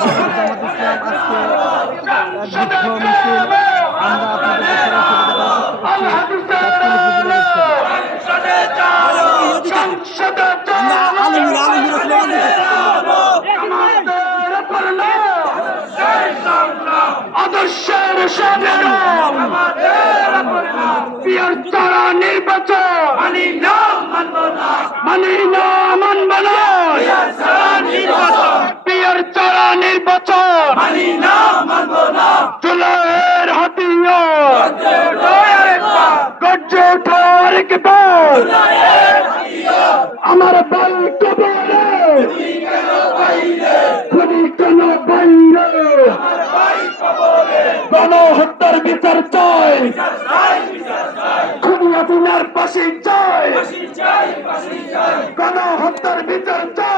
জামাত ইসলাম আজকে এক মিছিল আমরা স্লোগান আদর্শের নির্বাচন মানি না মানব না মানি না মানব না পিয়ার তারা নির্বাচন। মানি না মানব না। চুলের হাতিয়ার গর্জে ওঠো আরেকবার আমার বাল কবরে। খুনি কেন বাইরে? গণহত্যার বিচার চাই। খুনি হাসিনার পাশে চাই। গণহত্যার বিচার চাই।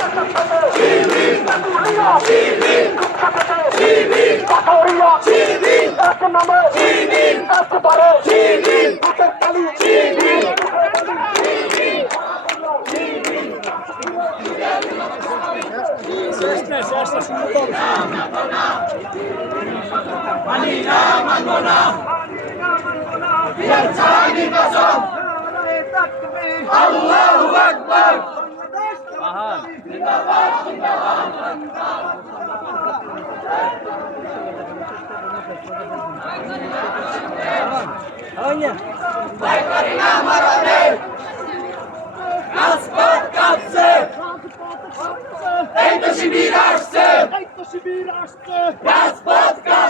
Manina, Manona, Manona, Manona, Manona, Manona, Manona, Manona, বিচার চাই এই তো শিবির আসছে। রাজপথ কাঁপছে।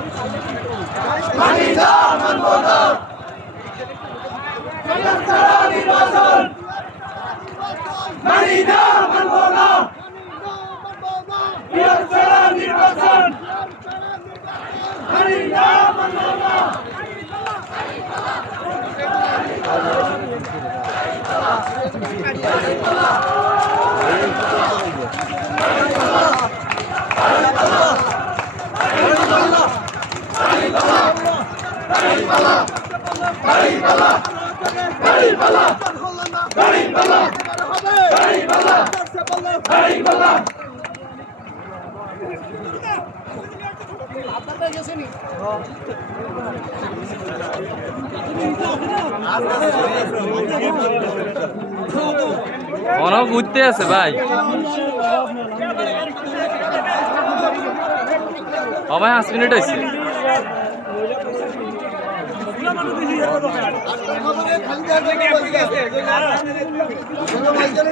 মানি না মানব না বিহার ছাড়া নির্বাচন। মানি না মানব না অনেক ঘুরতে আছে ভাই। ও ভাই পাঁচ মিনিট হয়েছে পেছনে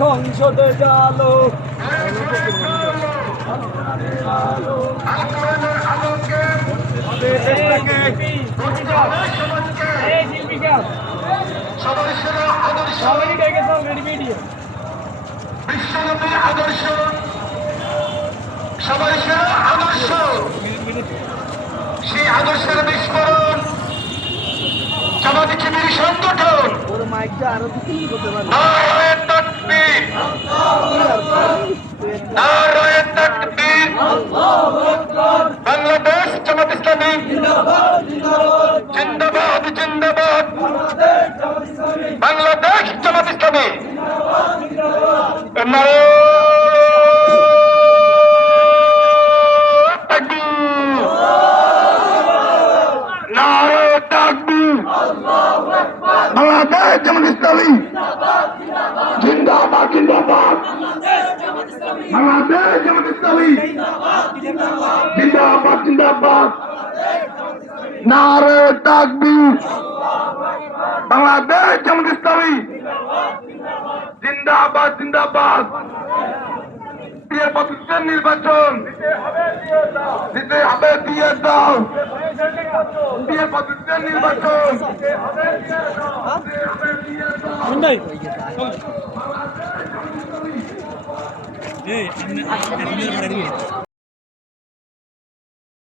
সংসদে আদর্শ বিশ্বনবীর আদর্শ আদর্শ সেই আদর্শের বিস্মরণ জামাতি শিবির সংগঠন ওর মাইকটা আরও কিছু করতে পারবে নারায়ে তাকবীর। নারায়ে তাকবীর বাংলাদেশ জামাত ইসলামী জিন্দাবাদ জিন্দাবাদ বাংলাদেশ জামাত ইসলামী নারায়ে তাকবীর বাংলাদেশ জামাত ইসলামী জিন্দাবাদ। বাংলাদেশ জামাত ইসলামী। জিন্দাবাদ জিন্দাবাদ। নারে তাকবীর। বাংলাদেশ জামাত ইসলামী। জিন্দাবাদ জিন্দাবাদ। বিয়ের প্রতিষ্ঠান নির্বাচন। দিতে হবে দিয়ে দাও। বিয়ের প্রতিষ্ঠান নির্বাচন।